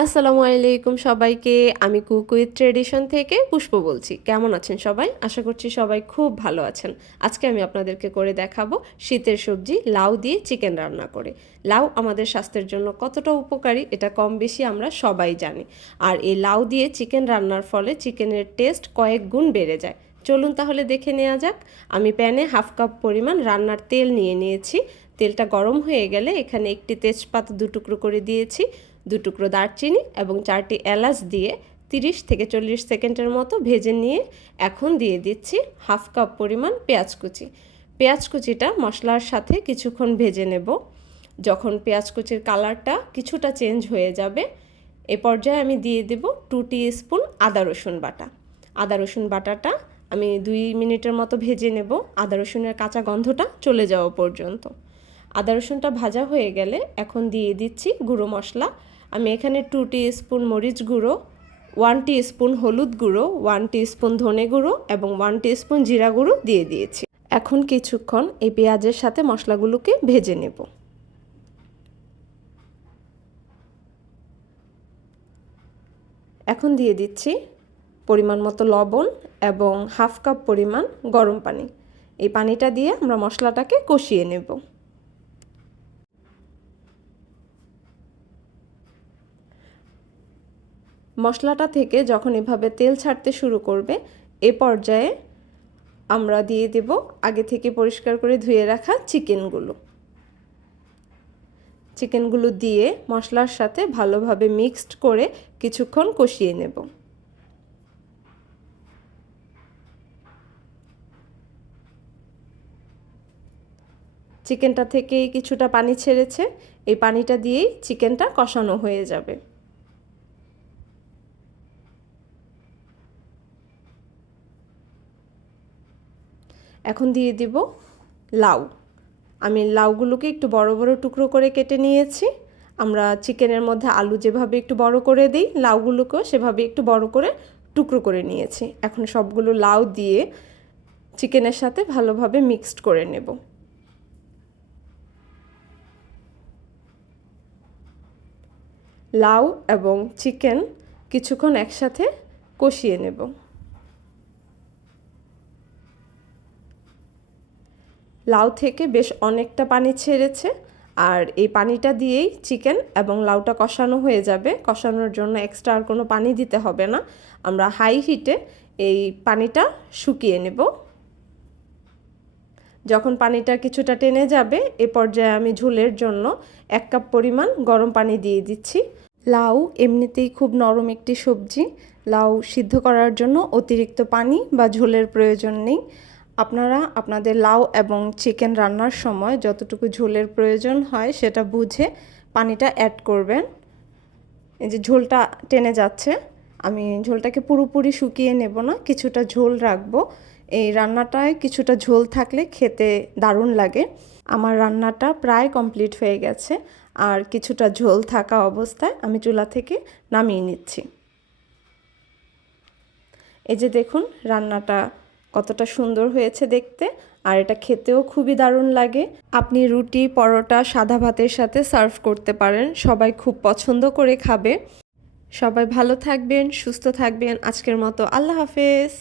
আসসালামু আলাইকুম সবাইকে। আমি কুক উইথ ট্রেডিশন থেকে পুষ্প বলছি। কেমন আছেন সবাই? আশা করছি সবাই খুব ভালো আছেন। আজকে আমি আপনাদেরকে করে দেখাবো শীতের সবজি লাউ দিয়ে চিকেন রান্না করে। লাউ আমাদের স্বাস্থ্যের জন্য কতটা উপকারী এটা কম বেশি আমরা সবাই জানি। আর এই লাউ দিয়ে চিকেন রান্নার ফলে চিকেনের টেস্ট কয়েক গুণ বেড়ে যায়। চলুন তাহলে দেখে নেওয়া যাক। আমি প্যানে হাফ কাপ পরিমাণ রান্নার তেল নিয়ে নিয়েছি। তেলটা গরম হয়ে গেলে এখানে একটি তেজপাত দু টুকরো করে দিয়েছি। দু টুকরো দারচিনি এবং চারটি এলাচ দিয়ে তিরিশ থেকে চল্লিশ সেকেন্ডের মতো ভেজে নিয়ে এখন দিয়ে দিচ্ছি হাফ কাপ পরিমাণ পেঁয়াজ কুচি। পেঁয়াজ কুচিটা মশলার সাথে কিছুক্ষণ ভেজে নেব। যখন পেঁয়াজ কুচির কালারটা কিছুটা চেঞ্জ হয়ে যাবে, এ পর্যায়ে আমি দিয়ে দেব টু স্পুন আদা রসুন বাটা। আদা রসুন বাটাটা আমি দুই মিনিটের মতো ভেজে নেব। আদা রসুনের কাঁচা গন্ধটা চলে যাওয়া পর্যন্ত। আদা রসুনটা ভাজা হয়ে গেলে এখন দিয়ে দিচ্ছি গুঁড়ো মশলা আমি এখানে টু স্পুন মরিচ গুঁড়ো ওয়ান স্পুন হলুদ গুঁড়ো ওয়ান স্পুন ধনে গুঁড়ো এবং ওয়ান স্পুন জিরা গুঁড়ো দিয়ে দিয়েছি। এখন কিছুক্ষণ এই পেঁয়াজের সাথে মশলাগুলোকে ভেজে নেব। এখন দিয়ে দিচ্ছি পরিমাণ মতো লবণ এবং হাফ কাপ পরিমাণ গরম পানি। এই পানিটা দিয়ে আমরা মশলাটাকে কষিয়ে নেব। মশলাটা থেকে যখন এভাবে তেল ছাড়তে শুরু করবে, এ পর্যায়ে আমরা দিয়ে দেব আগে থেকে পরিষ্কার করে ধুয়ে রাখা চিকেনগুলো। চিকেনগুলো দিয়ে মশলার সাথে ভালোভাবে মিক্সড করে কিছুক্ষণ কষিয়ে নেব। চিকেনটা থেকেই কিছুটা পানি ছেড়েছে, এই পানিটা দিয়েই চিকেনটা কষানো হয়ে যাবে। এখন দিয়ে দিব লাউ। আমি লাউগুলোকে একটু বড় বড় টুকরো করে কেটে নিয়েছি। আমরা চিকেনের মধ্যে আলু যেভাবে একটু বড় করে দিই, লাউগুলোকেও সেভাবে একটু বড় করে টুকরো করে নিয়েছি। এখন সবগুলো লাউ দিয়ে চিকেনের সাথে ভালোভাবে মিক্সড করে নেব। লাউ এবং চিকেন কিছুক্ষণ একসাথে কষিয়ে নেব। লাউ থেকে বেশ অনেকটা পানি ছেড়েছে। আর এই পানিটা দিয়েই চিকেন এবং লাউটা কষানো হয়ে যাবে। কষানোর জন্য এক্সট্রা আর কোনো পানি দিতে হবে না। আমরা হাই হিটে এই পানিটা শুকিয়ে নেব। যখন পানিটা কিছুটা টেনে যাবে, এ পর্যায়ে আমি ঝোলের জন্য এক কাপ পরিমাণ গরম পানি দিয়ে দিচ্ছি। লাউ এমনিতেই খুব নরম একটি সবজি। লাউ সিদ্ধ করার জন্য অতিরিক্ত পানি বা ঝোলের প্রয়োজন নেই। আপনারা আপনাদের লাউ এবং চিকেন রান্নার সময় যতটুকু ঝোলের প্রয়োজন হয় সেটা বুঝে পানিটা অ্যাড করবেন। এই যে ঝোলটা টেনে যাচ্ছে, আমি ঝোলটাকে পুরোপুরি শুকিয়ে নেব না, কিছুটা ঝোল রাখব। এই রান্নাটায় কিছুটা ঝোল থাকলে খেতে দারুণ লাগে। আমার রান্নাটা প্রায় কমপ্লিট হয়ে গেছে, আর কিছুটা ঝোল থাকা অবস্থায় আমি চুলা থেকে নামিয়ে নিচ্ছি। এই যে দেখুন, রান্নাটা কতটা সুন্দর হয়েছে দেখতে, আর এটা খেতেও খুবই দারুণ লাগে। আপনি রুটি, পরোটা, সাদা ভাতের সাথে সার্ভ করতে পারেন, সবাই খুব পছন্দ করে খাবে। সবাই ভালো থাকবেন, সুস্থ থাকবেন, আজকের মতো আল্লাহ হাফেজ।